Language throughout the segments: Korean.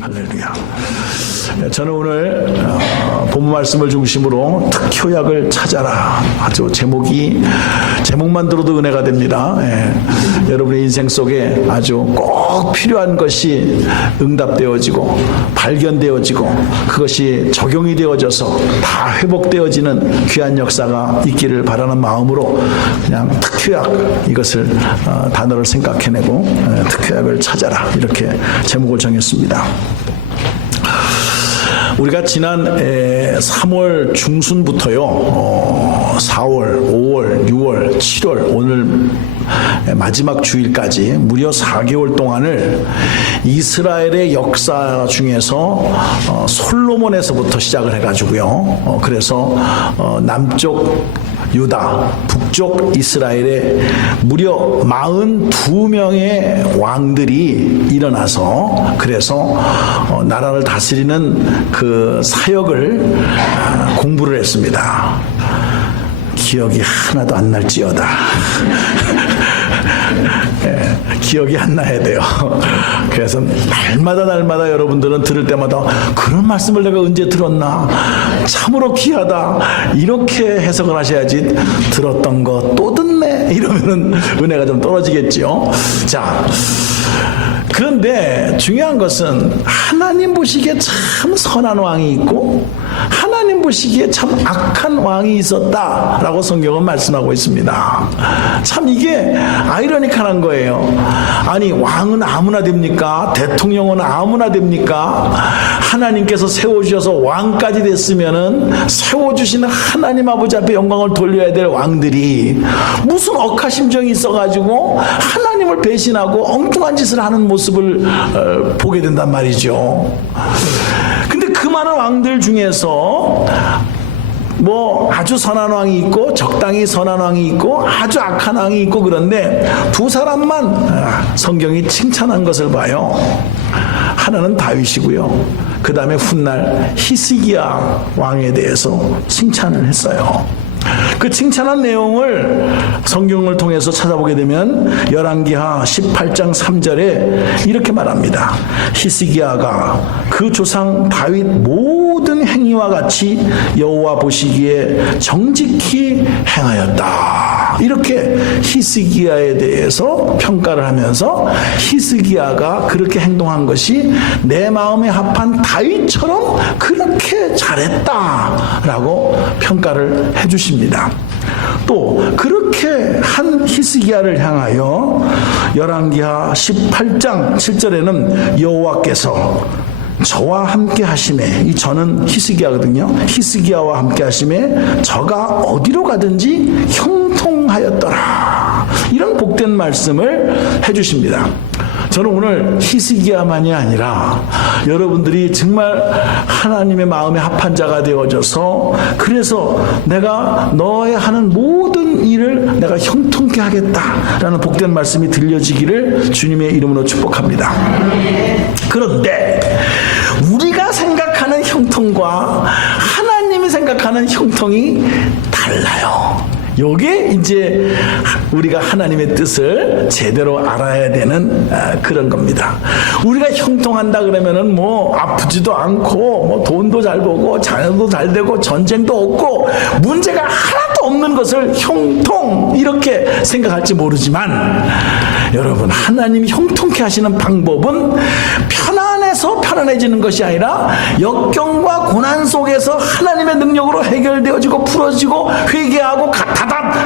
할렐루야. 저는 오늘 본문 말씀을 중심으로 특효약을 찾아라. 아주 제목만 들어도 은혜가 됩니다. 여러분의 인생 속에 아주 꼭 필요한 것이 응답되어지고 발견되어지고 그것이 적용이 되어져서 다 회복되어지는 귀한 역사가 있기를 바라는 마음으로 그냥 특효약 이것을 단어를 생각해내고 특효약을 찾아라 이렇게 제목을 정했습니다. 우리가 지난 3월 중순부터요 4월, 5월, 6월, 7월 오늘 마지막 주일까지 무려 4개월 동안을 이스라엘의 역사 중에서 솔로몬에서부터 시작을 해가지고요 그래서 남쪽 유다, 북쪽 이스라엘에 무려 42명의 왕들이 일어나서 그래서 나라를 다스리는 그 사역을 공부를 했습니다. 기억이 하나도 안 날지어다. 기억이 안 나야 돼요. 그래서 날마다 여러분들은 들을 때마다 그런 말씀을 내가 언제 들었나 참으로 귀하다 이렇게 해석을 하셔야지 들었던 거 또 듣네 이러면은 은혜가 좀 떨어지겠죠. 자, 그런데 중요한 것은 하나님 보시기에 참 선한 왕이 있고 하나님 보시기에 참 악한 왕이 있었다라고 성경은 말씀하고 있습니다. 참 이게 아이러니컬한 거예요. 아니 왕은 아무나 됩니까? 대통령은 아무나 됩니까? 하나님께서 세워주셔서 왕까지 됐으면은 세워주시는 하나님 아버지 앞에 영광을 돌려야 될 왕들이 무슨 억하심정이 있어가지고 하나님을 배신하고 엉뚱한 짓을 하는 모습을 보게 된단 말이죠. 근데 그 많은 왕들 중에서 뭐 아주 선한 왕이 있고 적당히 선한 왕이 있고 아주 악한 왕이 있고 그런데 두 사람만 성경이 칭찬한 것을 봐요. 하나는 다윗이고요. 그 다음에 훗날 히스기야 왕에 대해서 칭찬을 했어요. 그 칭찬한 내용을 성경을 통해서 찾아보게 되면 열왕기하 18장 3절에 이렇게 말합니다. 히스기야가 그 조상 다윗 모든 행위와 같이 여호와 보시기에 정직히 행하였다. 이렇게 히스기야에 대해서 평가를 하면서 히스기야가 그렇게 행동한 것이 내 마음에 합한 다윗처럼 그렇게 잘했다라고 평가를 해주십니다. 또 그렇게 한 히스기야를 향하여 열왕기하 18장 7절에는 여호와께서 저와 함께 하심에 이 저는 히스기야거든요. 히스기야와 함께 하심에 저가 어디로 가든지 형통하였더라. 이런 복된 말씀을 해주십니다. 저는 오늘 히스기야만이 아니라 여러분들이 정말 하나님의 마음에 합한 자가 되어져서 그래서 내가 너의 하는 모든 일을 내가 형통케 하겠다라는 복된 말씀이 들려지기를 주님의 이름으로 축복합니다. 그런데 우리가 생각하는 형통과 하나님이 생각하는 형통이 달라요. 요게 이제 우리가 하나님의 뜻을 제대로 알아야 되는 그런 겁니다. 우리가 형통한다 그러면은 뭐 아프지도 않고 뭐 돈도 잘 벌고 자녀도 잘 되고 전쟁도 없고 문제가 하나도 없는 것을 형통 이렇게 생각할지 모르지만 여러분 하나님이 형통케 하시는 방법은 편안해서 편안해지는 것이 아니라 역경과 고난 속에서 하나님의 능력으로 해결되어지고 풀어지고 회개하고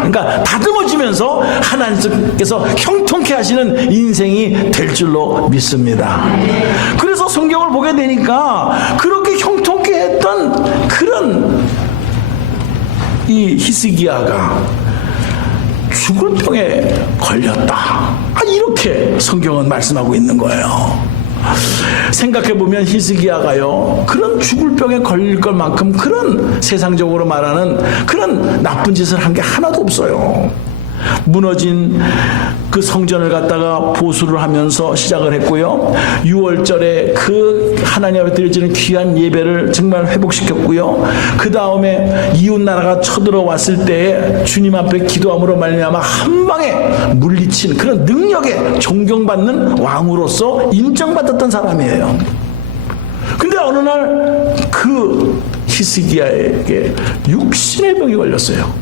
그러니까 다듬어지면서 하나님께서 형통케 하시는 인생이 될 줄로 믿습니다. 그래서 성경을 보게 되니까 그렇게 형통케 했던 그런 이 히스기야가 죽을 병에 걸렸다. 이렇게 성경은 말씀하고 있는 거예요. 생각해보면 히스기야가요 그런 죽을 병에 걸릴 것만큼 그런 세상적으로 말하는 그런 나쁜 짓을 한 게 하나도 없어요. 무너진 그 성전을 갖다가 보수를 하면서 시작을 했고요. 6월절에 그 하나님 앞에 드려지는 귀한 예배를 정말 회복시켰고요. 그 다음에 이웃나라가 쳐들어왔을 때 주님 앞에 기도함으로 말미암아 한 방에 물리친 그런 능력에 존경받는 왕으로서 인정받았던 사람이에요. 어느 날 그 히스기야에게 육신의 병이 걸렸어요.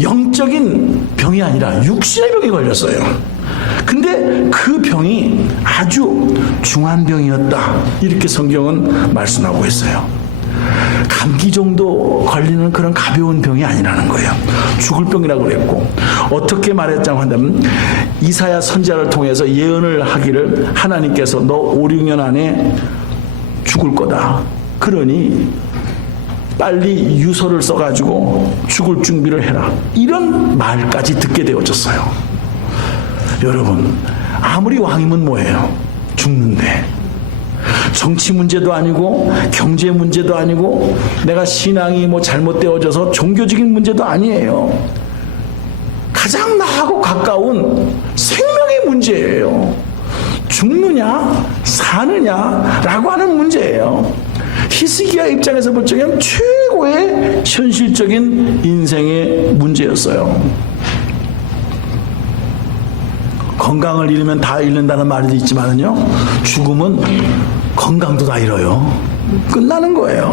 영적인 병이 아니라 육신의 병이 걸렸어요. 근데 그 병이 아주 중한 병이었다, 이렇게 성경은 말씀하고 있어요. 감기 정도 걸리는 그런 가벼운 병이 아니라는 거예요. 죽을 병이라고 그랬고, 어떻게 말했자고 한다면 이사야 선지자를 통해서 예언을 하기를, 하나님께서 너 5, 6년 안에 죽을 거다, 그러니 빨리 유서를 써가지고 죽을 준비를 해라, 이런 말까지 듣게 되어졌어요. 여러분, 아무리 왕이면 뭐예요? 죽는데. 정치 문제도 아니고 경제 문제도 아니고 내가 신앙이 뭐 잘못되어져서 종교적인 문제도 아니에요. 가장 나하고 가까운 생명의 문제예요. 죽느냐 사느냐라고 하는 문제예요. 히스기야 입장에서 볼 적엔 최고의 현실적인 인생의 문제였어요. 건강을 잃으면 다 잃는다는 말도 있지만요, 죽음은 건강도 다 잃어요. 끝나는 거예요.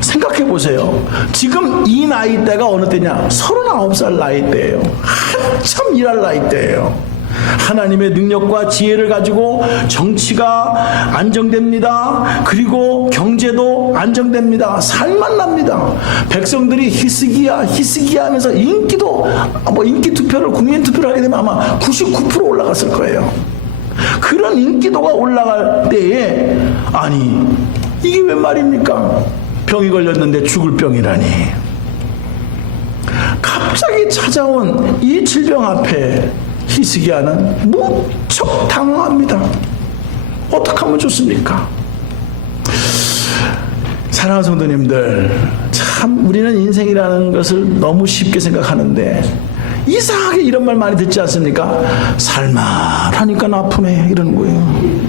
생각해 보세요. 지금 이 나이대가 어느 때냐? 39살 나이대예요. 한참 일할 나이대예요. 하나님의 능력과 지혜를 가지고 정치가 안정됩니다. 그리고 경제도 안정됩니다. 살만 납니다. 백성들이 히스기야 하면서 인기도, 인기 투표를, 국민 투표를 하게 되면 아마 99% 올라갔을 거예요. 그런 인기도가 올라갈 때에, 아니 이게 웬 말입니까? 병이 걸렸는데 죽을 병이라니. 갑자기 찾아온 이 질병 앞에 히스기야는 무척 당황합니다. 어떻게 하면 좋습니까? 사랑하는 성도님들, 참 우리는 인생이라는 것을 너무 쉽게 생각하는데 이상하게 이런 말 많이 듣지 않습니까? 살만하니까 아프네, 이러는 거예요.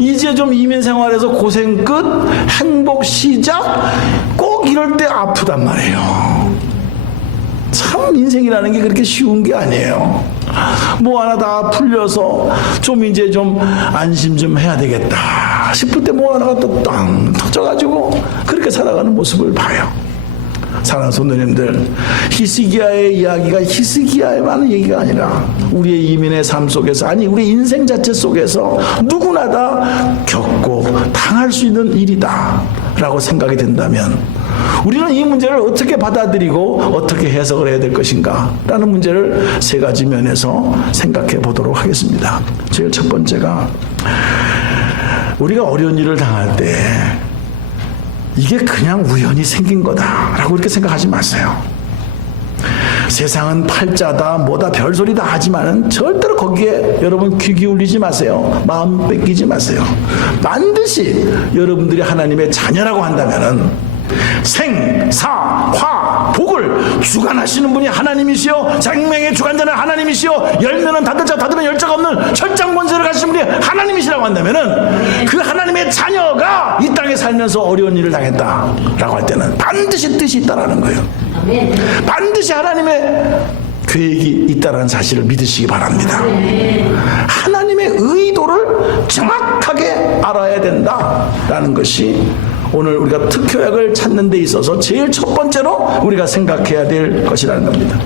이제 좀 이민생활에서 고생 끝, 행복 시작, 꼭 이럴 때 아프단 말이에요. 참 인생이라는 게 그렇게 쉬운 게 아니에요. 뭐 하나 다 풀려서 좀 이제 좀 안심 좀 해야 되겠다 싶을 때 뭐 하나가 또 땅 터져가지고 그렇게 살아가는 모습을 봐요. 사랑하는 성도님들, 히스기야의 이야기가 히스기야에만 얘기가 아니라 우리의 이민의 삶 속에서, 아니 우리 인생 자체 속에서 누구나 다 겪고 당할 수 있는 일이다 라고 생각이 된다면, 우리는 이 문제를 어떻게 받아들이고 어떻게 해석을 해야 될 것인가 라는 문제를 세 가지 면에서 생각해 보도록 하겠습니다. 제일 첫 번째가, 우리가 어려운 일을 당할 때 이게 그냥 우연히 생긴 거다라고 이렇게 생각하지 마세요. 세상은 팔자다 뭐다 별소리다 하지만은 절대로 거기에 여러분 귀 기울이지 마세요. 마음 뺏기지 마세요. 반드시 여러분들이 하나님의 자녀라고 한다면은 생, 사, 화, 복을 주관하시는 분이 하나님이시요, 생명의 주관자는 하나님이시요, 열면은 닫을 자 닫으면 열 자가 없는 철장 권세를 가지신 분이 하나님이시라고 한다면은, 그 하나님의 자녀가 이 땅에 살면서 어려운 일을 당했다라고 할 때는 반드시 뜻이 있다라는 거예요. 반드시 하나님의 계획이 있다는 사실을 믿으시기 바랍니다. 하나님의 의도를 정확하게 알아야 된다라는 것이 오늘 우리가 특효약을 찾는 데 있어서 제일 첫 번째로 우리가 생각해야 될 것이라는 겁니다.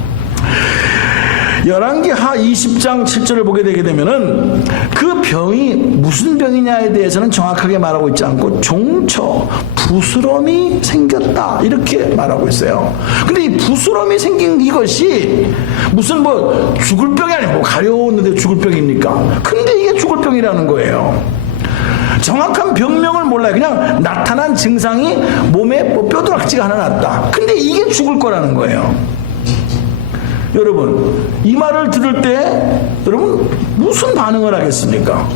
열왕기하 20장 7절을 보게 되게 되면은 그 병이 무슨 병이냐에 대해서는 정확하게 말하고 있지 않고 종처, 부스럼이 생겼다 이렇게 말하고 있어요. 근데 이 부스럼이 생긴 이것이 무슨 뭐 죽을 병이 아니고 가려웠는데 죽을 병입니까? 근데 이게 죽을 병이라는 거예요. 정확한 병명을 몰라요. 그냥 나타난 증상이 몸에 뭐 뼈두락지가 하나 났다. 근데 이게 죽을 거라는 거예요. 여러분, 이 말을 들을 때 여러분 무슨 반응을 하겠습니까?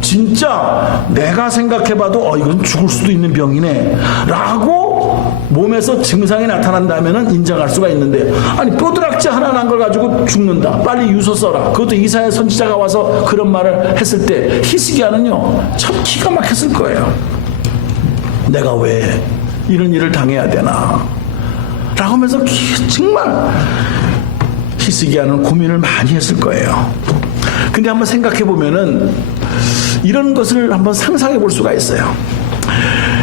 진짜 내가 생각해봐도 이건 죽을 수도 있는 병이네 라고 몸에서 증상이 나타난다면 인정할 수가 있는데, 아니 뼈두락지 하나 난 걸 가지고 죽는다, 빨리 유서 써라, 그것도 이사야 선지자가 와서 그런 말을 했을 때 히스기야는요 참 기가 막혔을 거예요. 내가 왜 이런 일을 당해야 되나 라고 하면서 정말 히스기야는 고민을 많이 했을 거예요. 근데 한번 생각해 보면은 이런 것을 한번 상상해 볼 수가 있어요.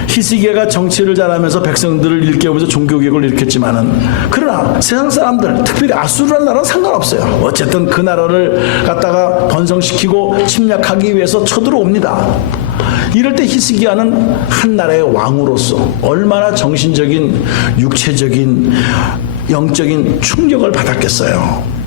히스기야가 정치를 잘하면서 백성들을 일깨우면서 종교개혁을 일으켰지만은, 그러나 세상 사람들, 특별히 아수르라는 나라는 상관없어요. 어쨌든 그 나라를 갖다가 번성시키고 침략하기 위해서 쳐들어옵니다. 이럴 때 히스기야는 한 나라의 왕으로서 얼마나 정신적인, 육체적인, 영적인 충격을 받았겠어요.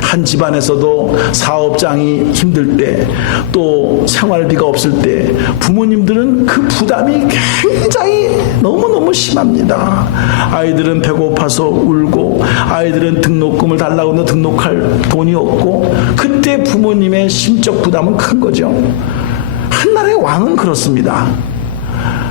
한 집안에서도 사업장이 힘들 때, 또 생활비가 없을 때 부모님들은 그 부담이 굉장히 너무너무 심합니다. 아이들은 배고파서 울고, 아이들은 등록금을 달라고 해도 등록할 돈이 없고, 그때 부모님의 심적 부담은 큰 거죠. 한 나라의 왕은 그렇습니다.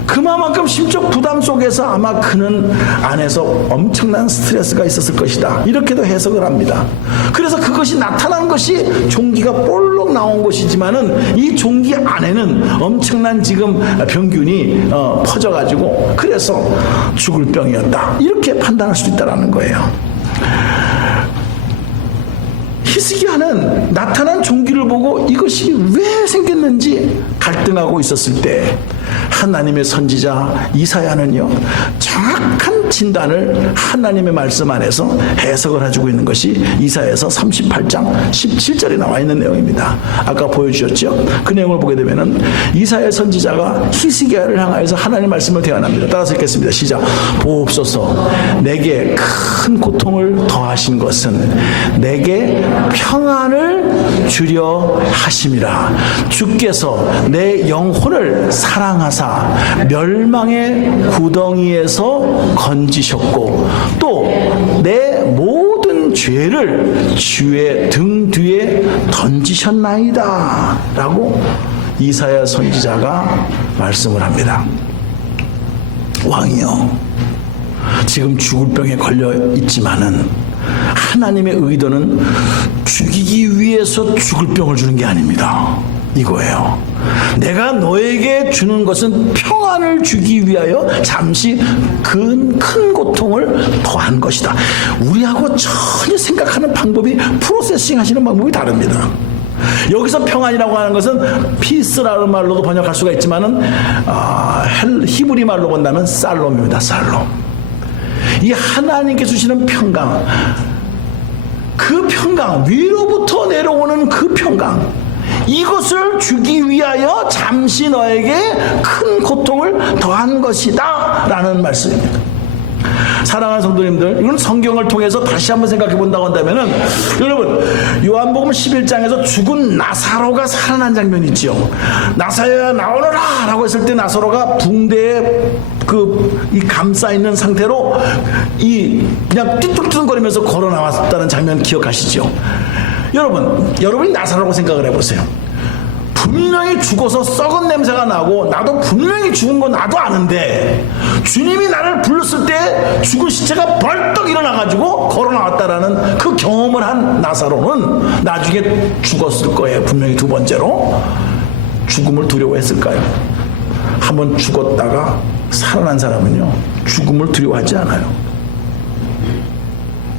그만큼 심적 부담 속에서 아마 그는 안에서 엄청난 스트레스가 있었을 것이다, 이렇게도 해석을 합니다. 그래서 그것이 나타난 것이 종기가 볼록 나온 것이지만은 이 종기 안에는 엄청난 지금 병균이 퍼져가지고, 그래서 죽을 병이었다, 이렇게 판단할 수 있다는 거예요. 히스기야는 나타난 종기를 보고 이것이 왜 생겼는지 갈등하고 있었을 때, 하나님의 선지자 이사야는요, 정확한 진단을 하나님의 말씀 안에서 해석을 해주고 있는 것이 이사야에서 38장 17절에 나와 있는 내용입니다. 아까 보여주셨죠? 그 내용을 보게 되면은 이사야 선지자가 히스기야를 향하여서 하나님의 말씀을 대언합니다. 따라서 읽겠습니다. 시작. 보옵소서, 내게 큰 고통을 더하신 것은 내게 평안을 주려 하심이라. 주께서 내 영혼을 사랑하사 멸망의 구덩이에서 건지셨고, 또 내 모든 죄를 주의 등 뒤에 던지셨나이다, 라고 이사야 선지자가 말씀을 합니다. 왕이요, 지금 죽을 병에 걸려 있지만은 하나님의 의도는 죽이기 위해서 죽을 병을 주는 게 아닙니다. 이거예요. 내가 너에게 주는 것은 평안을 주기 위하여 잠시 큰 고통을 더한 것이다. 우리하고 전혀 생각하는 방법이, 프로세싱 하시는 방법이 다릅니다. 여기서 평안이라고 하는 것은 피스라는 말로도 번역할 수가 있지만은 히브리 말로 본다면 살롬입니다. 살롬. 이 하나님께 주시는 평강, 그 평강, 위로부터 내려오는 그 평강, 이것을 주기 위하여 잠시 너에게 큰 고통을 더한 것이다, 라는 말씀입니다. 사랑하는 성도님들, 이건 성경을 통해서 다시 한번 생각해 본다고 한다면은, 여러분, 요한복음 11장에서 죽은 나사로가 살아난 장면이 있죠. 나사로야 나오너라 라고 했을 때 나사로가 붕대에 이 감싸 있는 상태로 그냥 띠뚱띠뚱거리면서 걸어 나왔다는 장면 기억하시죠? 여러분이 나사로라고 생각을 해보세요. 분명히 죽어서 썩은 냄새가 나고, 나도 분명히 죽은 거 나도 아는데, 주님이 나를 불렀을 때 죽은 시체가 벌떡 일어나가지고 걸어 나왔다라는 그 경험을 한 나사로는 나중에 죽었을 거예요. 분명히 두 번째로. 죽음을 두려워했을까요? 한번 죽었다가 살아난 사람은요, 죽음을 두려워하지 않아요.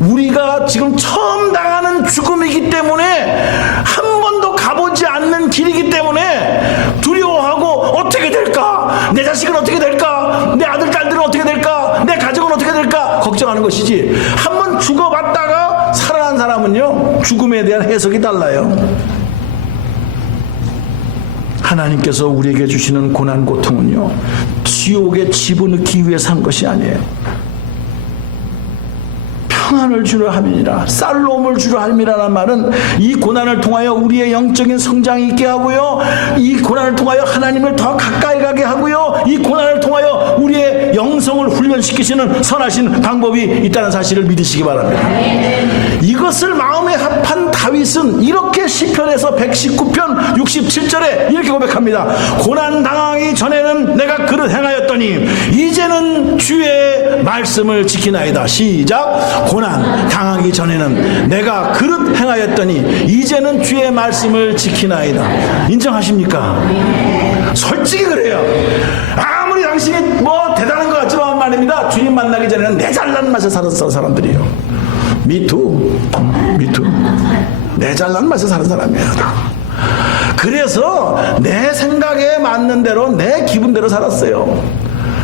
우리가 지금 처음 당하는 죽음이기 때문에, 한 번도 가보지 않는 길이기 때문에 두려워하고, 어떻게 될까? 내 자식은 어떻게 될까? 내 아들, 딸들은 어떻게 될까? 내 가족은 어떻게 될까? 걱정하는 것이지, 한 번 죽어봤다가 살아난 사람은요, 죽음에 대한 해석이 달라요. 하나님께서 우리에게 주시는 고난, 고통은요, 지옥에 집어넣기 위해서 한 것이 아니에요. 평안을 주려 함이니라, 살롬을 주려 함이라는 말은 이 고난을 통하여 우리의 영적인 성장이 있게 하고요, 이 고난을 통하여 하나님을 더 가까이 가게 하고요, 이 고난을 통하여 우리의 영성을 훈련시키시는 선하신 방법이 있다는 사실을 믿으시기 바랍니다. 이것을 마음에 합한 다윗은 이렇게 시편에서 119편 67절에 이렇게 고백합니다. 고난 당하기 전에는 내가 그릇 행하였더니 이제는 주의 말씀을 지키나이다. 시작. 고난 당하기 전에는 내가 그릇 행하였더니 이제는 주의 말씀을 지키나이다. 인정하십니까? 솔직히 그래요. 아무리 당신이 뭐 대단한 것 같지만 말입니다. 주님 만나기 전에는 내 잘난 맛에 살았던 사람들이에요. 미투 내 잘난 맛에 사는 사람이에요. 그래서 내 생각에 맞는 대로 내 기분대로 살았어요.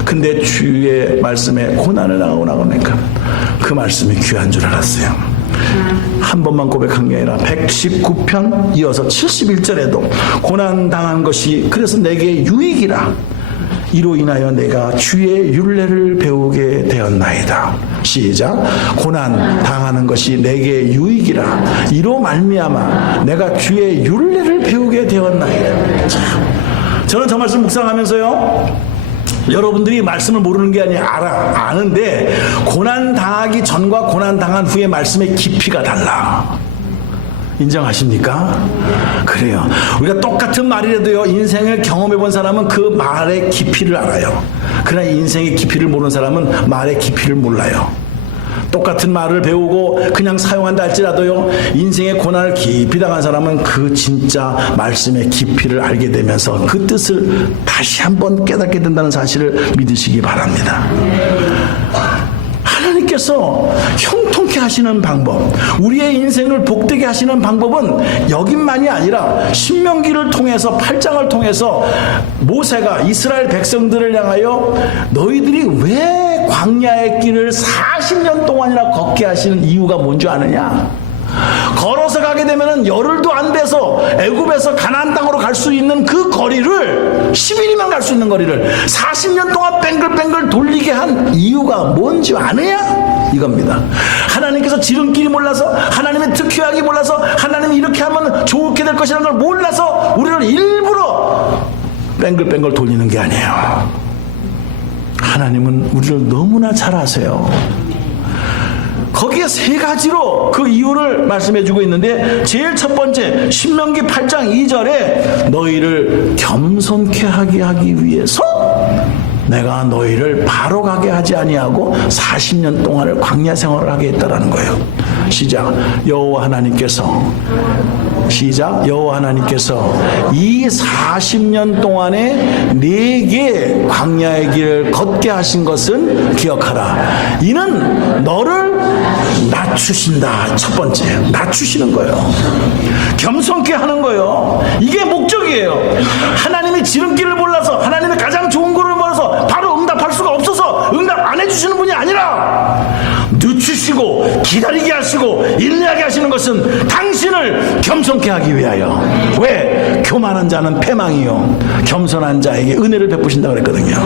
근데 주의 말씀에 고난을 당하고 나니까 그 말씀이 귀한 줄 알았어요. 한 번만 고백한 게 아니라 119편 이어서 71절에도 고난 당한 것이 그래서 내게 유익이라. 이로 인하여 내가 주의 율례를 배우게 되었나이다. 시작. 고난 당하는 것이 내게 유익이라. 이로 말미암아 내가 주의 율례를 배우게 되었나이다. 참. 저는 저 말씀 묵상하면서요, 여러분들이 말씀을 모르는 게 아니라 아는데 고난 당하기 전과 고난 당한 후의 말씀의 깊이가 달라. 인정하십니까? 그래요. 우리가 똑같은 말이라도요, 인생을 경험해 본 사람은 그 말의 깊이를 알아요. 그러나 인생의 깊이를 모르는 사람은 말의 깊이를 몰라요. 똑같은 말을 배우고 그냥 사용한다 할지라도요, 인생의 고난을 깊이 당한 사람은 그 진짜 말씀의 깊이를 알게 되면서 그 뜻을 다시 한번 깨닫게 된다는 사실을 믿으시기 바랍니다. 하나님께서 형통케 하시는 방법, 우리의 인생을 복되게 하시는 방법은 여기만이 아니라 신명기를 통해서 8장을 통해서 모세가 이스라엘 백성들을 향하여 너희들이 왜 광야의 길을 40년 동안이나 걷게 하시는 이유가 뭔지 아느냐? 걸어서 가게 되면 열흘도 안 돼서 애굽에서 가나안 땅으로 갈 수 있는 그 거리를 10일이면 갈 수 있는 거리를 40년 동안 뱅글뱅글 돌리게 한 이유가 뭔지 아느냐? 이겁니다. 하나님께서 지름길이 몰라서, 하나님의 특효약이 몰라서, 하나님이 이렇게 하면 좋게 될 것이라는 걸 몰라서 우리를 일부러 뱅글뱅글 돌리는 게 아니에요. 하나님은 우리를 너무나 잘 아세요. 거기에 세 가지로 그 이유를 말씀해주고 있는데, 제일 첫 번째 신명기 8장 2절에 너희를 겸손케 하기 위해서 내가 너희를 바로 가게 하지 아니하고 40년 동안을 광야 생활을 하게 했다라는 거예요. 시작. 여호와 하나님께서, 시작. 여호와 하나님께서 이 40년 동안에 네게 광야의 길을 걷게 하신 것은 기억하라. 이는 너를 낮추신다. 첫 번째, 낮추시는 거예요. 겸손케 하는 거예요. 이게 목적이에요. 하나님이 지름길을 몰라서, 하나님의 가장 좋은 거를 몰라서 바로 응답할 수가 없어서 응답 안 해주시는 분이 아니라 늦추시고 기다리게 하시고 인내하게 하시는 것은 당신을 겸손케 하기 위하여. 왜? 교만한 자는 패망이요 겸손한 자에게 은혜를 베푸신다고 그랬거든요.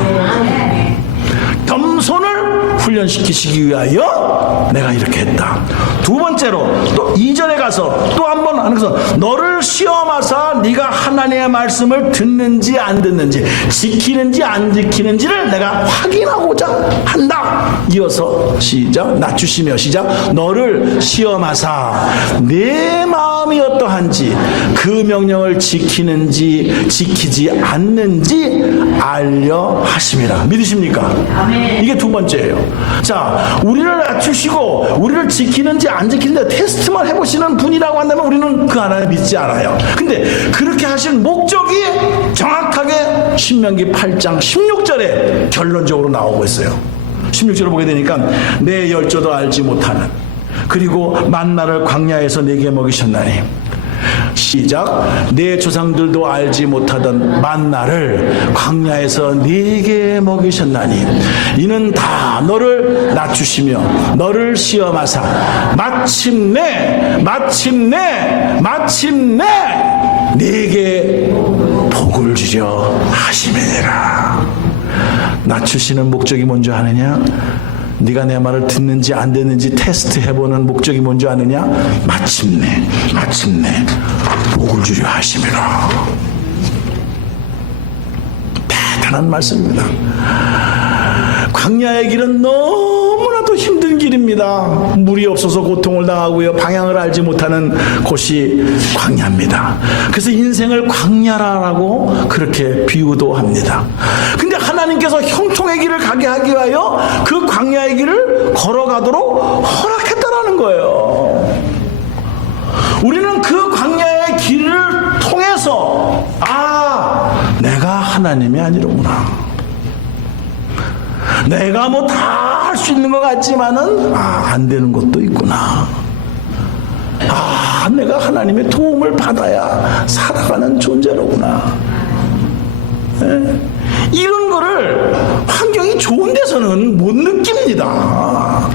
겸손을 훈련시키시기 위하여 내가 이렇게 했다. 두 번째로 또 2절에 가서 또 한 번 하는 것은 너를 시험하사 네가 하나님의 말씀을 듣는지 안 듣는지, 지키는지 안 지키는지를 내가 확인하고자 한다. 이어서 시작. 낮추시며, 시작. 너를 시험하사 내 마음이 어떠한지, 그 명령을 지키는지 지키지 않는지 알려 하심이라. 믿으십니까? 아멘. 이게 두 번째예요. 자, 우리를 낮추시고 우리를 지키는지 안 지키는지 테스트만 해보시는 분이라고 한다면 우리는 그 하나님 믿지 않아요. 근데 그렇게 하신 목적이 정확하게 신명기 8장 16절에 결론적으로 나오고 있어요. 16절을 보게 되니까 내 열조도 알지 못하는, 그리고 만나를 광야에서 내게 먹이셨나니, 시작. 내 조상들도 알지 못하던 만나를 광야에서 네게 먹이셨나니 이는 다 너를 낮추시며 너를 시험하사 마침내 네게 복을 주려 하심이니라. 낮추시는 목적이 뭔지 아느냐? 네가 내 말을 듣는지 안 듣는지 테스트 해보는 목적이 뭔지 아느냐? 마침내 복을 주려 하심이라. 대단한 말씀입니다. 광야의 길은 너무나도 힘든 길입니다. 물이 없어서 고통을 당하고요, 방향을 알지 못하는 곳이 광야입니다. 그래서 인생을 광야라고 그렇게 비유도 합니다. 근데 하나님께서 형통의 길을 가게 하기 위하여 그 광야의 길을 걸어가도록 허락했다라는 거예요. 우리는 그 광야의 길을 통해서 내가 하나님이 아니로구나, 내가 뭐 다 할 수 있는 것 같지만은 안 되는 것도 있구나, 아, 내가 하나님의 도움을 받아야 살아가는 존재로구나. 네? 이런 거를 환경이 좋은 데서는 못 느낍니다.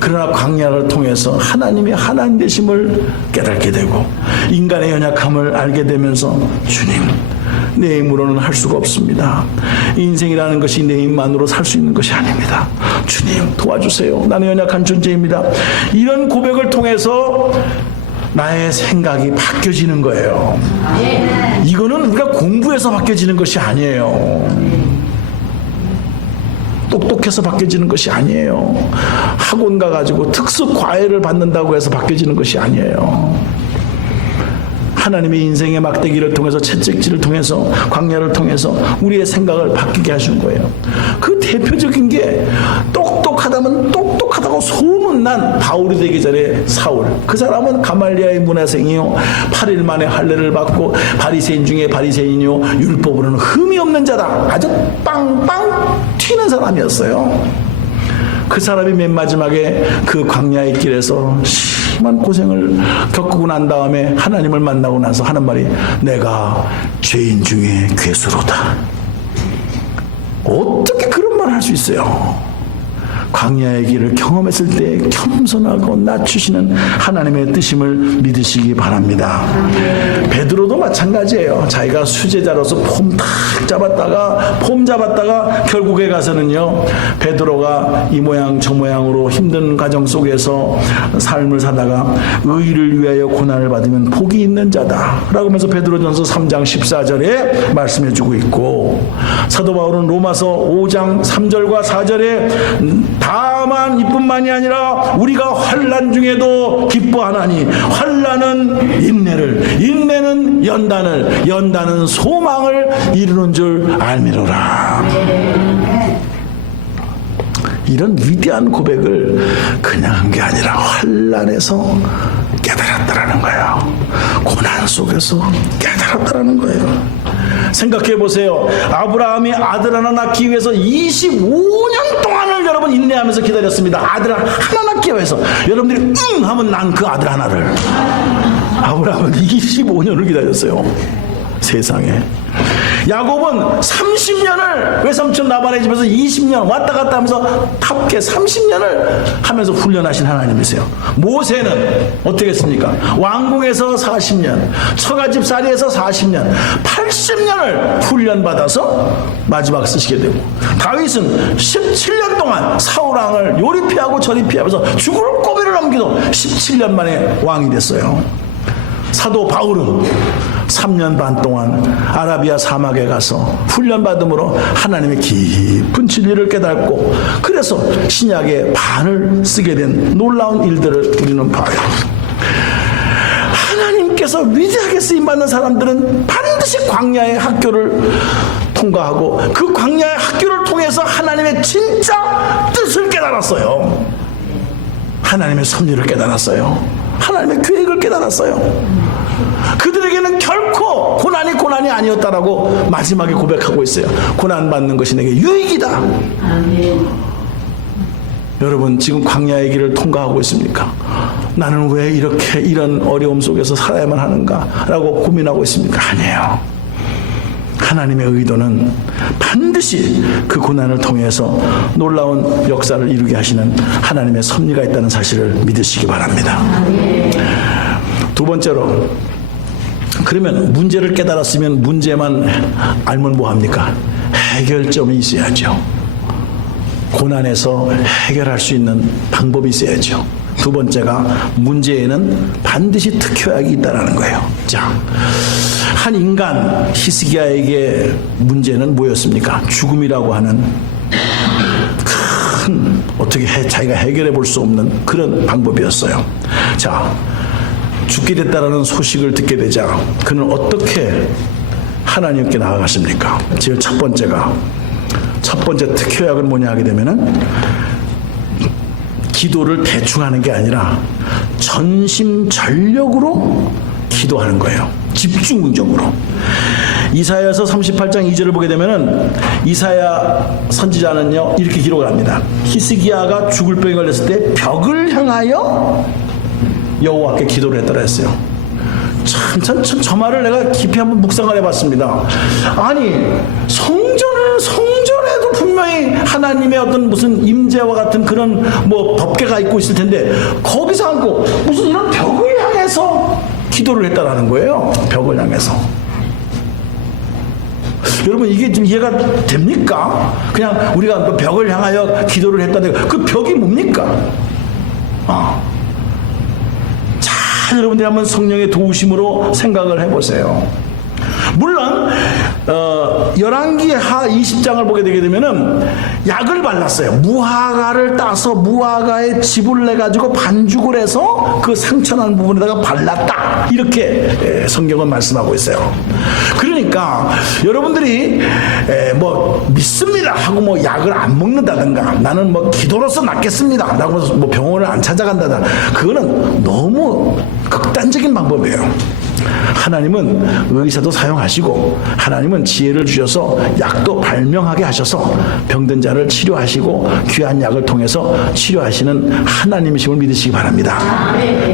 그러나 광야를 통해서 하나님의 하나님 되심을 깨닫게 되고 인간의 연약함을 알게 되면서 주님, 내 힘으로는 할 수가 없습니다. 인생이라는 것이 내 힘만으로 살 수 있는 것이 아닙니다. 주님 도와주세요. 나는 연약한 존재입니다. 이런 고백을 통해서 나의 생각이 바뀌어지는 거예요. 이거는 우리가 공부해서 바뀌어지는 것이 아니에요. 똑똑해서 바뀌어지는 것이 아니에요. 학원 가가지고 특수 과외를 받는다고 해서 바뀌어지는 것이 아니에요. 하나님의 인생의 막대기를 통해서, 채찍질을 통해서, 광야를 통해서 우리의 생각을 바뀌게 하신 거예요. 그 대표적인 게 똑똑하다면 똑똑하다고 소문난 바울이 되기 전에 사울. 그 사람은 가말리아의 문화생이요, 8일 만에 할례를 받고 바리새인 중에 바리새인이요, 율법으로는 흠이 없는 자다. 아주 빵빵 튀는 사람이었어요. 그 사람이 맨 마지막에 그 광야의 길에서 심한 고생을 겪고 난 다음에 하나님을 만나고 나서 하는 말이, 내가 죄인 중에 괴수로다. 어떻게 그런 말 할 수 있어요? 광야의 길을 경험했을 때 겸손하고 낮추시는 하나님의 뜻임을 믿으시기 바랍니다. 베드로도 마찬가지예요. 자기가 수제자로서 폼 잡았다가 결국에 가서는요, 베드로가 이 모양 저 모양으로 힘든 과정 속에서 삶을 사다가 의를 위하여 고난을 받으면 복이 있는 자다 라고 하면서 베드로전서 3장 14절에 말씀해주고 있고, 사도 바울은 로마서 5장 3절과 4절에 다만 이뿐만이 아니라 우리가 환난 중에도 기뻐하나니 환난은 인내를, 인내는 연단을, 연단은 소망을 이루는 줄 알미로라. 이런 위대한 고백을 그냥 한 게 아니라 환난에서 깨달았다라는 거예요. 고난 속에서 깨달았다라는 거예요. 생각해 보세요. 아브라함이 아들 하나 낳기 위해서 25년 동안을 여러분 인내하면서 기다렸습니다. 아들 하나 낳기 위해서. 여러분들이 하면 난 그 아들 하나를. 아브라함은 25년을 기다렸어요. 세상에. 야곱은 30년을 외삼촌 라반의 집에서 20년 왔다 갔다 하면서 탑게 30년을 하면서 훈련하신 하나님이세요. 모세는 어떻게 했습니까? 왕궁에서 40년, 처가집 살이에서 40년, 80년을 훈련받아서 마지막 쓰시게 되고, 다윗은 17년 동안 사울왕을 요리 피하고 저리 피하면서 죽을 고비를 넘기도 17년 만에 왕이 됐어요. 사도 바울은 3년 반 동안 아라비아 사막에 가서 훈련받음으로 하나님의 깊은 진리를 깨닫고, 그래서 신약의 반을 쓰게 된 놀라운 일들을 우리는 봐요. 하나님께서 위대하게 쓰임받는 사람들은 반드시 광야의 학교를 통과하고 그 광야의 학교를 통해서 하나님의 진짜 뜻을 깨달았어요. 하나님의 섭리를 깨달았어요. 하나님의 계획을 깨달았어요. 그들에게는 결코 고난이 아니었다라고 마지막에 고백하고 있어요. 고난받는 것이 내게 유익이다. 아멘. 여러분, 지금 광야의 길을 통과하고 있습니까? 나는 왜 이렇게 이런 어려움 속에서 살아야만 하는가 라고 고민하고 있습니까? 아니에요. 하나님의 의도는 반드시 그 고난을 통해서 놀라운 역사를 이루게 하시는 하나님의 섭리가 있다는 사실을 믿으시기 바랍니다. 두 번째로, 그러면 문제를 깨달았으면 문제만 알면 뭐합니까? 해결점이 있어야죠. 고난에서 해결할 수 있는 방법이 있어야죠. 두 번째가, 문제에는 반드시 특효약이 있다는 거예요. 자, 한 인간 히스기야에게 문제는 뭐였습니까? 죽음이라고 하는 큰, 어떻게 자기가 해결해 볼 수 없는 그런 방법이었어요. 자, 죽게 됐다라는 소식을 듣게 되자 그는 어떻게 하나님께 나아갔습니까? 제일 첫 번째 특효약은 뭐냐 하게 되면은, 기도를 대충 하는 게 아니라 전심전력으로 기도하는 거예요. 집중적으로. 이사야서 38장 2절을 보게 되면은 이사야 선지자는요, 이렇게 기록을 합니다. 히스기야가 죽을 병에 걸렸을 때 벽을 향하여 여호와께 기도를 했더라 했어요. 저 말을 내가 깊이 한번 묵상을 해봤습니다. 아니, 성전에도 분명히 하나님의 어떤 무슨 임재와 같은 그런 뭐 법궤가 있고 있을 텐데, 거기서 않고 무슨 이런 벽을 향해서 기도를 했다라는 거예요. 벽을 향해서. 여러분, 이게 좀 이해가 됩니까? 그냥 우리가 벽을 향하여 기도를 했다는 그 벽이 뭡니까? 여러분들이 한번 성령의 도우심으로 생각을 해보세요. 물론 열왕기하 20장을 보게 되게 되면은 약을 발랐어요. 무화과를 따서 무화과에 즙을 내 가지고 반죽을 해서 그 상처난 부분에다가 발랐다, 이렇게 성경은 말씀하고 있어요. 그러니까 여러분들이 뭐 믿습니다 하고 뭐 약을 안 먹는다든가, 나는 뭐 기도로서 낫겠습니다 라고 뭐 병원을 안 찾아간다든가, 그거는 너무 극단적인 방법이에요. 하나님은 의사도 사용하시고, 하나님은 지혜를 주셔서 약도 발명하게 하셔서 병든 자를 치료하시고 귀한 약을 통해서 치료하시는 하나님이심을 믿으시기 바랍니다.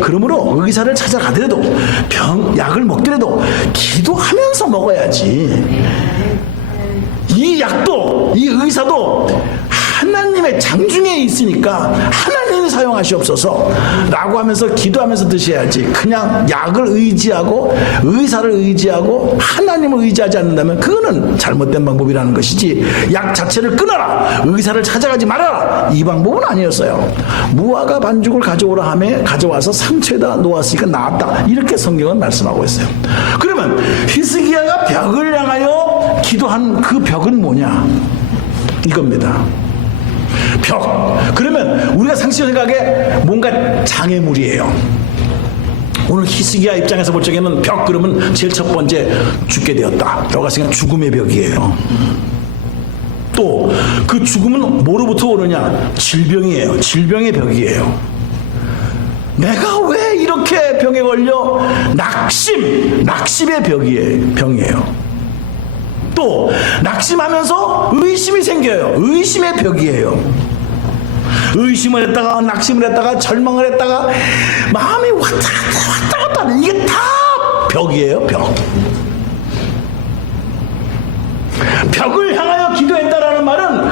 그러므로 의사를 찾아가더라도 약을 먹더라도 기도하면서 먹어야지. 이 약도, 이 의사도 하나님의 장중에 있으니까 하나님이 사용하시옵소서 라고 하면서 기도하면서 드셔야지, 그냥 약을 의지하고 의사를 의지하고 하나님을 의지하지 않는다면 그거는 잘못된 방법이라는 것이지, 약 자체를 끊어라, 의사를 찾아가지 말아라, 이 방법은 아니었어요. 무화과 반죽을 가져오라 하며 가져와서 상처에다 놓았으니까 나았다, 이렇게 성경은 말씀하고 있어요. 그러면 히스기야가 벽을 향하여 기도한 그 벽은 뭐냐? 이겁니다. 벽. 그러면 우리가 상식적으로 생각에 뭔가 장애물이에요. 오늘 히스기야 입장에서 볼 적에는 벽 그러면 제일 첫 번째 죽게 되었다 라고 했으니까 죽음의 벽이에요. 또 그 죽음은 뭐로부터 오느냐? 질병이에요. 질병의 벽이에요. 내가 왜 이렇게 병에 걸려? 낙심의 병이에요. 또 낙심하면서 의심이 생겨요. 의심의 벽이에요. 의심을 했다가 낙심을 했다가 절망을 했다가 마음이 왔다 갔다 하는, 이게 다 벽이에요. 벽을 향하여 기도했다라는 말은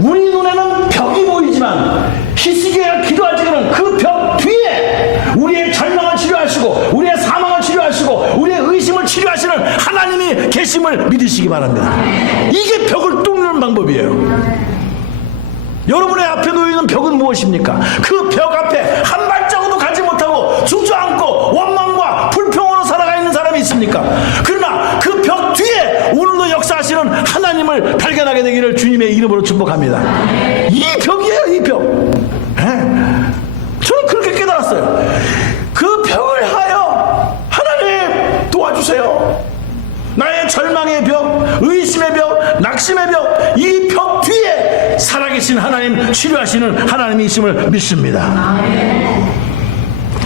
우리 눈에는 벽이 보이지만 히스기야가 기도할 적에는 그 벽 뒤에 우리의 절망을 치료하시고 우리의 사망을 치료하시고 우리의 의심을 치료하시는 하나님이 계심을 믿으시기 바랍니다. 이게 벽을 뚫는 방법이에요. 여러분의 앞에 놓여있는 벽은 무엇입니까? 그 벽 앞에 한 발자국도 가지 못하고 주저앉고 원망과 불평으로 살아가 있는 사람이 있습니까? 그러나 그 벽 뒤에 오늘도 역사하시는 하나님을 발견하게 되기를 주님의 이름으로 축복합니다. 이 벽이에요, 이 벽. 저는 그렇게 깨달았어요. 그 벽을 하여 하나님 도와주세요. 나의 절망의 벽, 의심의 벽, 낙심의 벽, 이 벽 뒤에 살아계신 하나님, 치료하시는 하나님이심을 믿습니다.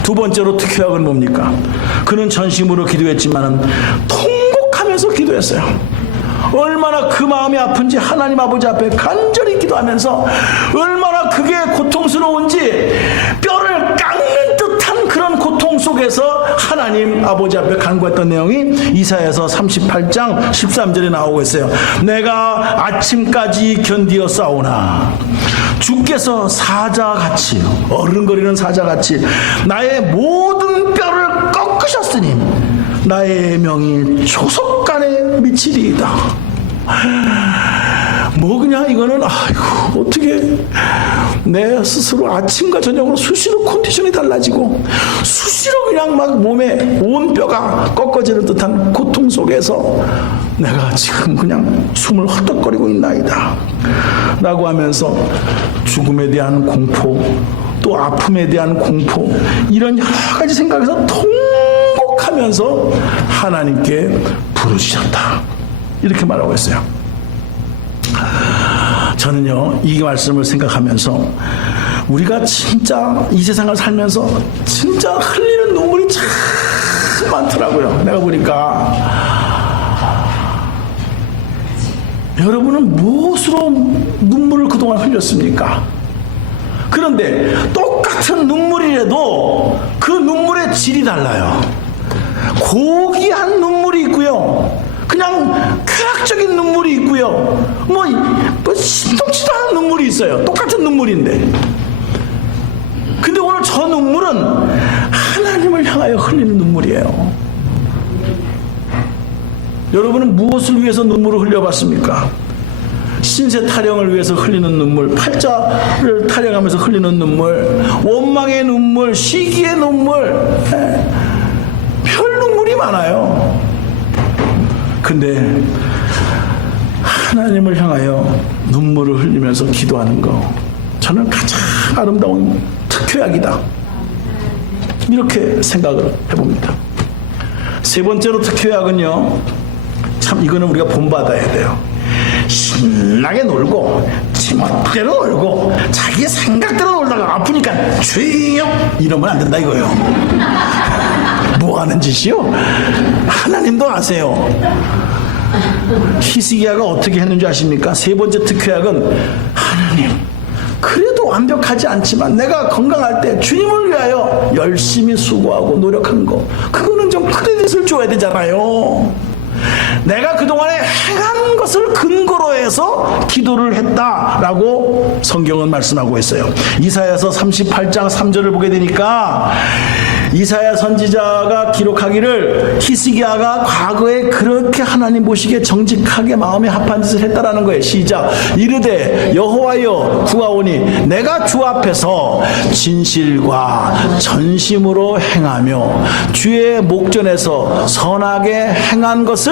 두 번째로 특효약은 뭡니까? 그는 전심으로 기도했지만 통곡하면서 기도했어요. 얼마나 그 마음이 아픈지 하나님 아버지 앞에 간절히 기도하면서 얼마나 그게 고통스러운지 뼈를 깎는 듯한 그런 고통 속에서 하나님 아버지 앞에 간구했던 내용이 이사야서 38장 13절에 나오고 있어요. 내가 아침까지 견디어 싸우나 주께서 사자같이, 어른거리는 사자같이 나의 모든 뼈를 꺾으셨으니 나의 명이 조속간에 미치리이다. 뭐 그냥 이거는 아이고 어떻게 내 스스로 아침과 저녁으로 수시로 컨디션이 달라지고 수시로 그냥 막 몸에 온 뼈가 꺾어지는 듯한 고통 속에서 내가 지금 그냥 숨을 헐떡거리고 있나이다 라고 하면서 죽음에 대한 공포, 또 아픔에 대한 공포, 이런 여러 가지 생각에서 통곡하면서 하나님께 부르짖었다, 이렇게 말하고 있어요. 저는요, 이 말씀을 생각하면서 우리가 진짜 이 세상을 살면서 진짜 흘리는 눈물이 참 많더라고요. 내가 보니까 여러분은 무엇으로 눈물을 그동안 흘렸습니까? 그런데 똑같이 똑같은 눈물이라도 그 눈물의 질이 달라요. 고귀한 눈물이 있고요, 그냥 쾌락적인 눈물이 있고요, 뭐 심통치도 않은 눈물이 있어요. 똑같은 눈물인데. 근데 오늘 저 눈물은 하나님을 향하여 흘리는 눈물이에요. 여러분은 무엇을 위해서 눈물을 흘려봤습니까? 신세 타령을 위해서 흘리는 눈물, 팔자를 타령하면서 흘리는 눈물, 원망의 눈물, 시기의 눈물, 별 눈물이 많아요. 근데 하나님을 향하여 눈물을 흘리면서 기도하는 거, 저는 가장 아름다운 특효약이다, 이렇게 생각을 해봅니다. 세 번째로 특효약은요, 참 이거는 우리가 본받아야 돼요. 신나게 놀고 지멋대로 놀고 자기 생각대로 놀다가 아프니까 주여 이러면 안 된다 이거예요. 뭐 하는 짓이요? 하나님도 아세요. 히스기야가 어떻게 했는지 아십니까? 세 번째 특효약은, 하나님 그래도 완벽하지 않지만 내가 건강할 때 주님을 위하여 열심히 수고하고 노력한 거, 그거는 좀 크레딧을 줘야 되잖아요. 내가 그동안에 행한 것을 근거로 해서 기도를 했다라고 성경은 말씀하고 있어요. 이사야서 38장 3절을 보게 되니까 이사야 선지자가 기록하기를 히스기야가 과거에 그렇게 하나님 보시기에 정직하게 마음에 합한 짓을 했다라는 거예요. 시작. 이르되 여호와여 구하오니 내가 주 앞에서 진실과 전심으로 행하며 주의 목전에서 선하게 행한 것을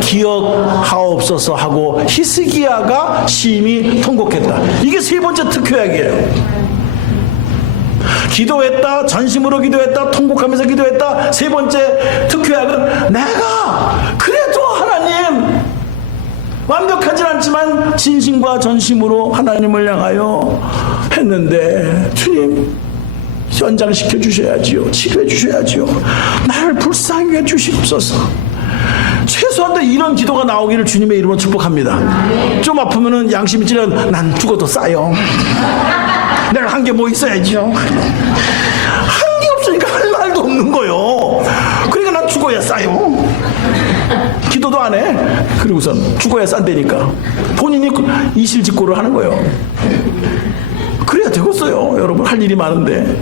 기억하옵소서 하고 히스기야가 심히 통곡했다. 이게 세 번째 특효약이에요. 기도했다, 전심으로 기도했다, 통곡하면서 기도했다. 세 번째 특효약은, 내가 그래도 하나님 완벽하진 않지만 진심과 전심으로 하나님을 향하여 했는데 주님 연장시켜 주셔야지요, 치료해 주셔야지요, 나를 불쌍히 해 주시옵소서. 최소한도 이런 기도가 나오기를 주님의 이름으로 축복합니다. 좀 아프면은 양심이 찔려, 난 죽어도 싸요. 내가 한 게 뭐 있어야죠. 한 게 없으니까 할 말도 없는 거요. 그러니까 난 죽어야 싸요. 기도도 안 해. 그리고선 죽어야 싼다니까 본인이 이실직고를 하는 거예요. 그래야 되겠어요. 여러분 할 일이 많은데.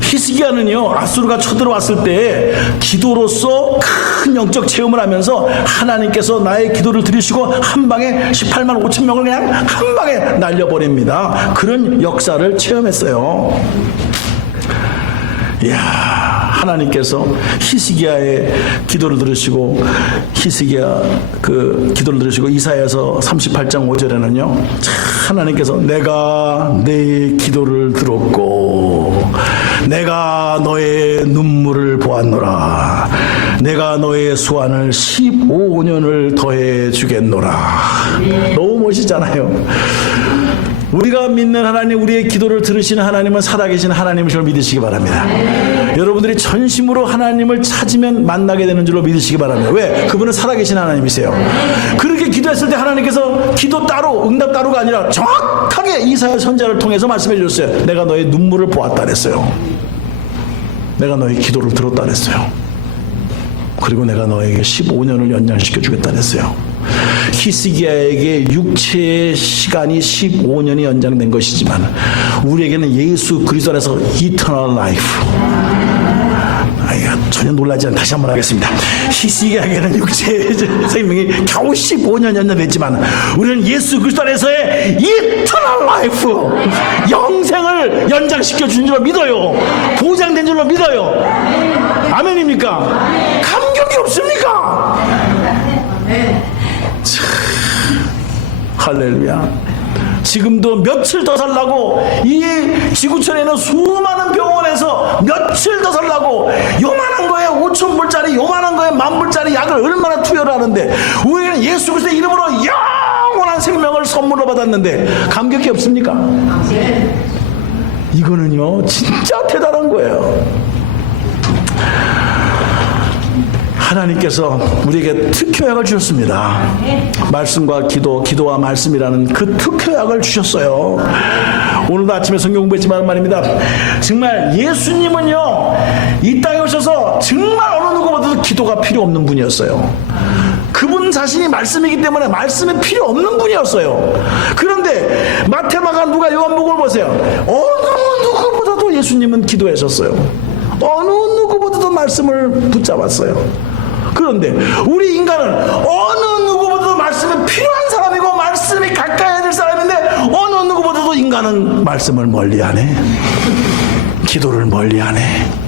히스기야는요, 아수르가 쳐들어왔을 때 기도로서 큰 영적 체험을 하면서 하나님께서 나의 기도를 들으시고 한 방에 18만 5천 명을 그냥 한 방에 날려버립니다. 그런 역사를 체험했어요. 이야, 하나님께서 히스기야의 기도를 들으시고, 히스기야 그 기도를 들으시고 이사야서 38장 5절에는요 하나님께서 내가 내 기도를 들었고 내가 너의 눈물을 보았노라, 내가 너의 수완을 15년을 더해 주겠노라. 너무 멋있잖아요. 우리가 믿는 하나님, 우리의 기도를 들으시는 하나님은 살아계신 하나님을 줄 믿으시기 바랍니다. 여러분들이 전심으로 하나님을 찾으면 만나게 되는 줄로 믿으시기 바랍니다. 왜? 그분은 살아계신 하나님이세요. 그렇게 기도했을 때 하나님께서 기도 따로 응답 따로가 아니라 정확하게 이사야 선지자를 통해서 말씀해 주셨어요. 내가 너의 눈물을 보았다 그랬어요. 내가 너의 기도를 들었다 그랬어요. 그리고 내가 너에게 15년을 연장시켜 주겠다 그랬어요. 히스기야에게 육체의 시간이 15년이 연장된 것이지만 우리에게는 예수 그리스도 안에서 eternal life. 전혀 놀라지 않아. 다시 한번 하겠습니다. 히스기야에게는 육체의 생명이 겨우 15년 연장됐지만 우리는 예수 그리스도 안에서의 eternal life, 영생을 연장시켜 주는 줄로 믿어요. 보장된 줄로 믿어요. 아멘입니까? 감격이 없습니까? 할렐루야. 지금도 며칠 더 살라고, 이 지구촌에는 수많은 병원에서 며칠 더 살라고 요만한 거에 5,000불짜리, 요만한 거에 10,000불짜리 약을 얼마나 투여를 하는데 우리는 예수 그리스도의 이름으로 영원한 생명을 선물로 받았는데 감격이 없습니까? 이거는요 진짜 대단한 거예요. 하나님께서 우리에게 특효약을 주셨습니다. 말씀과 기도와 말씀이라는 그 특효약을 주셨어요. 오늘도 아침에 성경 공부했지만 말입니다. 정말 예수님은요, 이 땅에 오셔서 정말 어느 누구보다도 기도가 필요 없는 분이었어요. 그분 자신이 말씀이기 때문에 말씀이 필요 없는 분이었어요. 그런데 마태, 마가, 누가, 요한복음을 보세요. 어느 누구보다도 예수님은 기도하셨어요. 어느 누구보다도 말씀을 붙잡았어요. 그런데 우리 인간은 어느 누구보다도 말씀이 필요한 사람이고 말씀이 가까이 해야 될 사람인데 어느 누구보다도 인간은 말씀을 멀리하네. 기도를 멀리하네.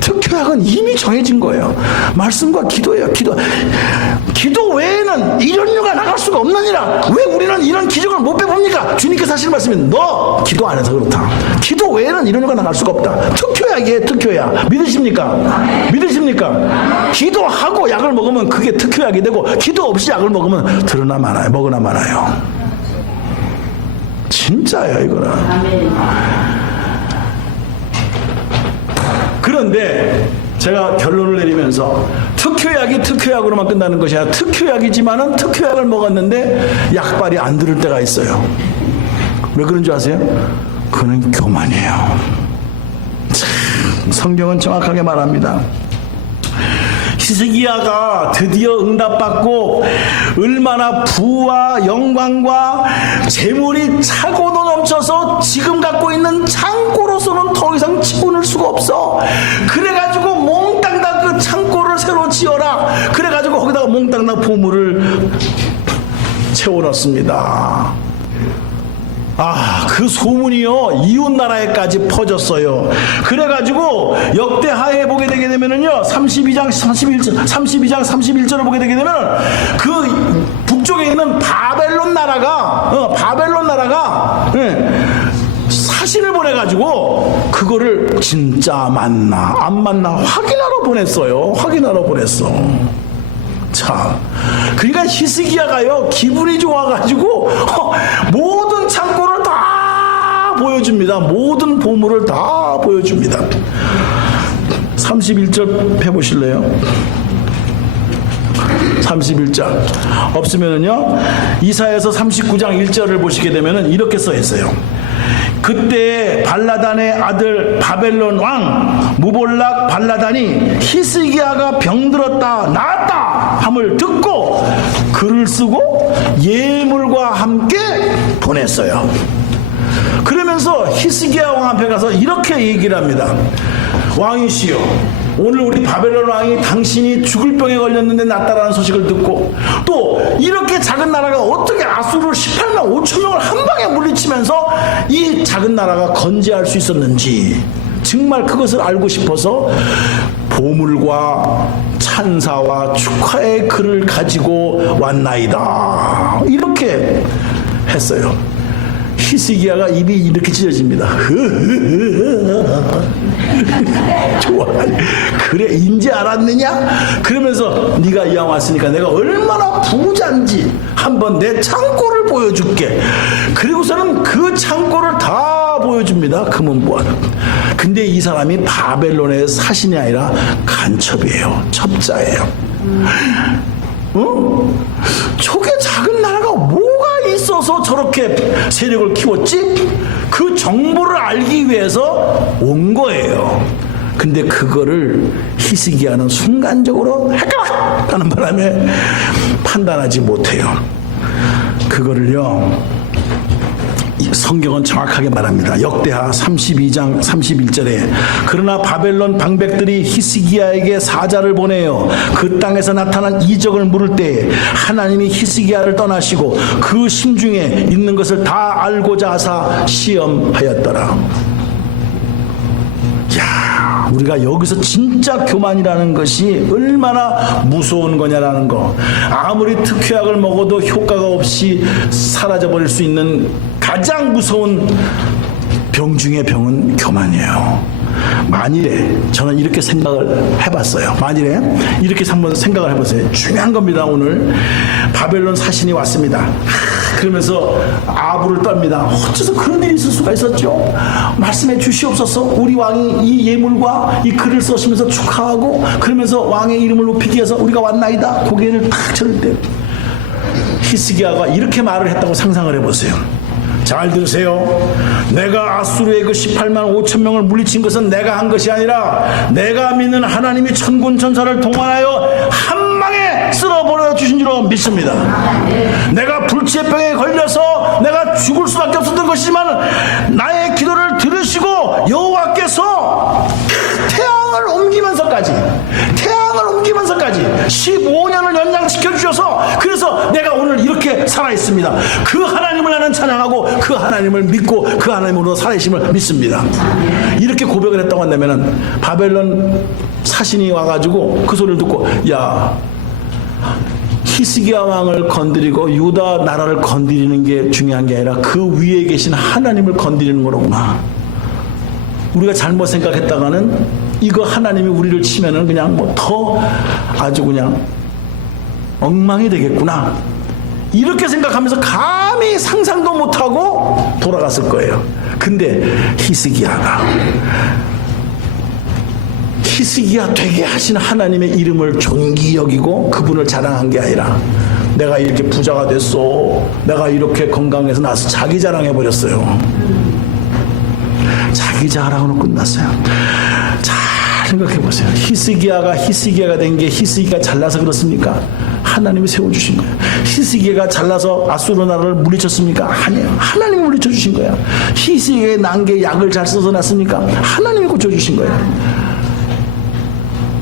특효약은 이미 정해진 거예요. 말씀과 기도예요. 기도 외에는 이런 류가 나갈 수가 없느니라. 왜 우리는 이런 기적을 못 베풉니까? 주님께서 하시는 말씀은 너 기도 안 해서 그렇다. 기도 외에는 이런 류가 나갈 수가 없다. 특효약이에요. 특효약. 믿으십니까? 믿으십니까? 기도하고 약을 먹으면 그게 특효약이 되고 기도 없이 약을 먹으면 들으나 마나요. 먹으나 마나요. 진짜예요, 이거는. 그런데 제가 결론을 내리면서 특효약이 특효약으로만 끝나는 것이 아니라 특효약이지만은 특효약을 먹었는데 약발이 안 들을 때가 있어요. 왜 그런 줄 아세요? 그는 교만이에요. 참, 성경은 정확하게 말합니다. 히스기야가 드디어 응답받고 얼마나 부와 영광과 재물이 차고도 넘쳐서 지금 갖고 있는 창고로서는 더 이상 채워낼 수가 없어. 그래가지고 몽땅 다 그 창고를 새로 지어라. 그래가지고 거기다가 몽땅 다 보물을 채워넣습니다. 그 소문이요, 이웃나라에까지 퍼졌어요. 그래가지고 역대하에 보게 되게 되면은요, 32장 31절을 보게 되게 되면 그 북쪽에 있는 바벨론 나라가 사신을 보내가지고 그거를 진짜 맞나 안 맞나 확인하러 보냈어요. 자, 그러니까 히스기야가요, 기분이 좋아가지고 모든 창고를 다 보여줍니다. 모든 보물을 다 보여줍니다. 31절 펴보실래요? 31절 없으면은요, 이사야서 39장 1절을 보시게 되면은 이렇게 써 있어요. 그때 발라단의 아들 바벨론 왕 무볼락 발라단이 히스기야가 병들었다 나았다 함을 듣고 글을 쓰고 예물과 함께 보냈어요. 그러면서 히스기야 왕 앞에 가서 이렇게 얘기를 합니다. 왕이시여, 오늘 우리 바벨론 왕이 당신이 죽을 병에 걸렸는데 낫다라는 소식을 듣고, 또 이렇게 작은 나라가 어떻게 아수르 18만 5천 명을 한 방에 물리치면서 이 작은 나라가 건재할 수 있었는지 정말 그것을 알고 싶어서 보물과 찬사와 축하의 글을 가지고 왔나이다, 이렇게 했어요. 히스기야가 입이 이렇게 찢어집니다. 좋아, 그래 인제 알았느냐? 그러면서 네가 이왕 왔으니까 내가 얼마나 부자인지 한번 내 창고를 보여줄게. 그리고서는 그 창고를 다 보여줍니다. 금은보화를. 근데 이 사람이 바벨론의 사신이 아니라 간첩이에요. 첩자예요. 저게 작은 나라가 뭐가 있어서 저렇게 세력을 키웠지? 그 정보를 알기 위해서 온 거예요. 근데 그거를 히스기야는 순간적으로 헷갈락 하는 바람에 판단하지 못해요. 그거를요, 성경은 정확하게 말합니다. 역대하 32장 31절에 그러나 바벨론 방백들이 히스기야에게 사자를 보내요. 그 땅에서 나타난 이적을 물을 때 하나님이 히스기야를 떠나시고 그 심중에 있는 것을 다 알고자 하사 시험하였더라. 야, 우리가 여기서 진짜 교만이라는 것이 얼마나 무서운 거냐라는 거. 아무리 특효약을 먹어도 효과가 없이 사라져버릴 수 있는 가장 무서운 병 중의 병은 교만이에요. 만일에 저는 이렇게 생각을 해봤어요. 만일에 이렇게 한번 생각을 해보세요. 중요한 겁니다. 오늘 바벨론 사신이 왔습니다. 그러면서 아부를 떱니다. 어째서 그런 일이 있을 수가 있었죠? 말씀해 주시옵소서. 우리 왕이 이 예물과 이 글을 써시면서 축하하고 그러면서 왕의 이름을 높이기 위해서 우리가 왔나이다. 고개를 탁 칠 때 히스기야가 이렇게 말을 했다고 상상을 해보세요. 잘 들으세요. 내가 아수르의 그 18만 5천 명을 물리친 것은 내가 한 것이 아니라 내가 믿는 하나님이 천군 천사를 동원하여 한 방에 쓸어버려 주신 줄로 믿습니다. 내가 불치병에 걸려서 내가 죽을 수밖에 없었던 것이지만 나의 기도를 들으시고 여호와께서 태양을 옮기면서까지 15년을 연장시켜 주셔서 그래서 내가 오늘 이렇게 살아있습니다. 그 하나님을 나는 찬양하고 그 하나님을 믿고 그 하나님으로 살아계심을 믿습니다. 이렇게 고백을 했다고 한다면 바벨론 사신이 와가지고 그 소리를 듣고 야 히스기야 왕을 건드리고 유다 나라를 건드리는 게 중요한 게 아니라 그 위에 계신 하나님을 건드리는 거로구나. 우리가 잘못 생각했다가는 이거 하나님이 우리를 치면은 그냥 뭐 더 아주 그냥 엉망이 되겠구나. 이렇게 생각하면서 감히 상상도 못하고 돌아갔을 거예요. 근데 히스기야가 되게 하신 하나님의 이름을 존귀 여기고 그분을 자랑한 게 아니라 내가 이렇게 부자가 됐어, 내가 이렇게 건강해서 나서 자기 자랑해버렸어요. 자기 자랑으로 끝났어요. 생각해보세요. 히스기야가 된 게 히스기야가 잘나서 그렇습니까? 하나님이 세워주신 거예요. 히스기야가 잘나서 아수르 나라를 물리쳤습니까? 아니에요. 하나님이 물리쳐주신 거예요. 히스기야의 난게 약을 잘 써서 났습니까? 하나님이 고쳐주신 거예요.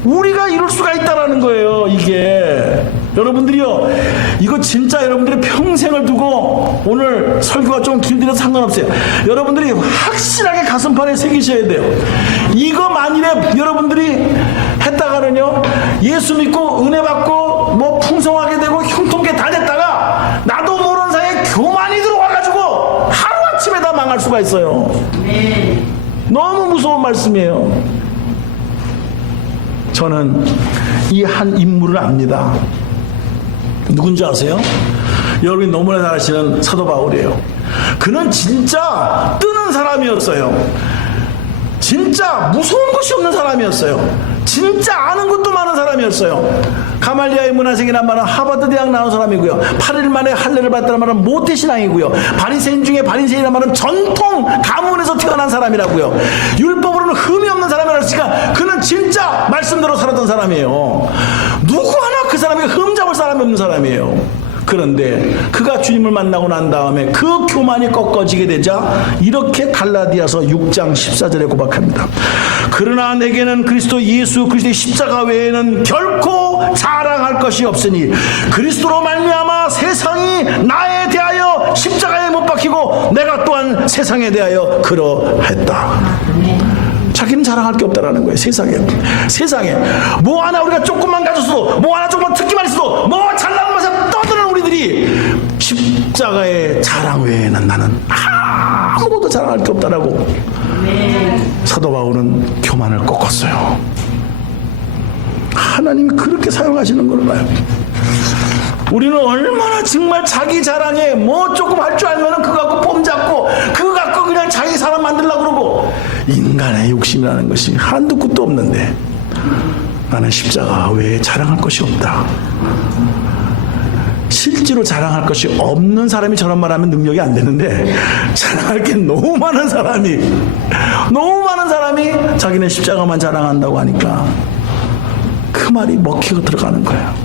우리가 이럴 수가 있다라는 거예요. 이게 여러분들이요, 이거 진짜 여러분들이 평생을 두고, 오늘 설교가 좀 길더라도 상관없어요. 여러분들이 확실하게 가슴판에 새기셔야 돼요. 이거 만일에 여러분들이 했다가는요, 예수 믿고 은혜 받고 뭐 풍성하게 되고 형통하게 다 됐다가 나도 모르는 사이에 교만이 들어와가지고 하루아침에 다 망할 수가 있어요. 너무 무서운 말씀이에요. 저는 이 한 인물을 압니다. 누군지 아세요? 여러분이 너무나 잘 아시는 사도 바울이에요. 그는 진짜 뜨는 사람이었어요. 진짜 무서운 것이 없는 사람이었어요. 진짜 아는 것도 많은 사람이었어요. 가말리아의 문화생이란 말은 하버드 대학 나온 사람이고요. 8일 만에 할례를 받았다는 말은 모태신앙이고요. 바리새인 중에 바리새인이란 말은 전통 가문에서 태어난 사람이라고요. 율법으로는 흠이 없는 사람이라니까 그는 진짜 말씀대로 살았던 사람이에요. 누구 하나 그 사람이 흠 잡을 사람이 없는 사람이에요. 그런데 그가 주님을 만나고 난 다음에 그 교만이 꺾어지게 되자 이렇게 갈라디아서 6장 14절에 고백합니다. 그러나 내게는 그리스도 예수 그리스도의 십자가 외에는 결코 자랑할 것이 없으니 그리스도로 말미암아 세상이 나에 대하여 십자가에 못 박히고 내가 또한 세상에 대하여 그러했다. 자기는 자랑할 게 없다라는 거예요. 세상에 뭐 하나 우리가 조금만 가졌어도, 뭐 하나 조금만 특기만 있어도, 뭐 잘나온 것에 떠드는 우리들이 십자가의 자랑 외에는 나는 아무것도 자랑할 게 없다라고 사도 바울은 교만을 꺾었어요. 하나님이 그렇게 사용하시는 걸 봐요. 우리는 얼마나 정말 자기 자랑에 뭐 조금 할 줄 알면은 그거 갖고 폼 잡고 그거 갖고 그냥 자기 사람 만들려고 그러고, 인간의 욕심이라는 것이 한두 끝도 없는데 나는 십자가 외에 자랑할 것이 없다. 실제로 자랑할 것이 없는 사람이 저런 말하면 능력이 안 되는데, 자랑할 게 너무 많은 사람이 자기는 십자가만 자랑한다고 하니까 그 말이 먹히고 들어가는 거예요.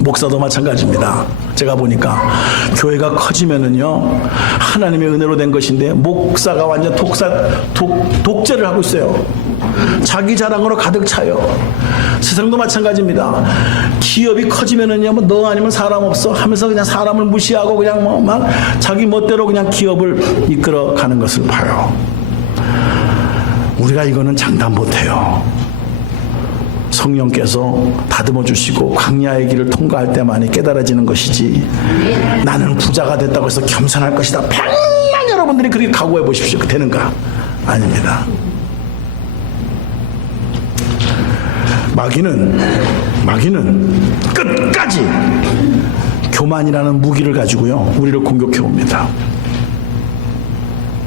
목사도 마찬가지입니다. 제가 보니까 교회가 커지면은요, 하나님의 은혜로 된 것인데 목사가 완전 독재를 하고 있어요. 자기 자랑으로 가득 차요. 세상도 마찬가지입니다. 기업이 커지면은요, 뭐 너 아니면 사람 없어 하면서 그냥 사람을 무시하고 그냥 뭐 막 자기 멋대로 그냥 기업을 이끌어 가는 것을 봐요. 우리가 이거는 장담 못해요. 성령께서 다듬어 주시고 광야의 길을 통과할 때만이 깨달아지는 것이지, 나는 부자가 됐다고 해서 겸손할 것이다, 백만 여러분들이 그렇게 각오해 보십시오. 되는가? 아닙니다. 마귀는 끝까지 교만이라는 무기를 가지고요, 우리를 공격해 옵니다.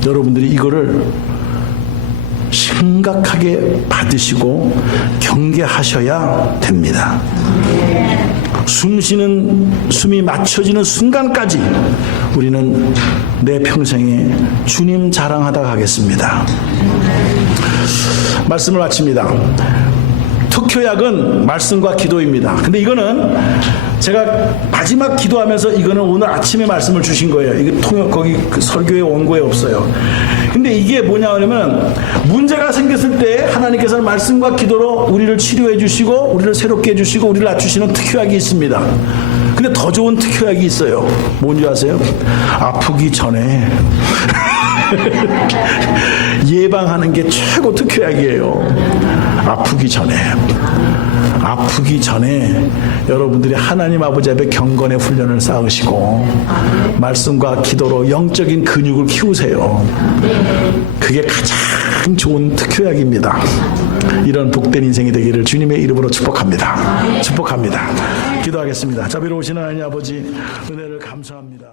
여러분들이 이거를 심각하게 받으시고 경계하셔야 됩니다. 숨이 맞춰지는 순간까지 우리는 내 평생에 주님 자랑하다 가겠습니다. 말씀을 마칩니다. 특효약은 말씀과 기도입니다. 근데 이거는 제가 마지막 기도하면서 이거는 오늘 아침에 말씀을 주신 거예요. 이게 거기 그 설교의 원고에 없어요. 근데 이게 뭐냐 하면, 문제가 생겼을 때 하나님께서는 말씀과 기도로 우리를 치료해 주시고 우리를 새롭게 해 주시고 우리를 낮추시는 특효약이 있습니다. 근데 더 좋은 특효약이 있어요. 뭔지 아세요? 아프기 전에 예방하는 게 최고 특효약이에요. 아프기 전에 여러분들이 하나님 아버지 앞에 경건의 훈련을 쌓으시고 말씀과 기도로 영적인 근육을 키우세요. 그게 가장 좋은 특효약입니다. 이런 복된 인생이 되기를 주님의 이름으로 축복합니다. 기도하겠습니다. 자비로우신 하나님 아버지, 은혜를 감사합니다.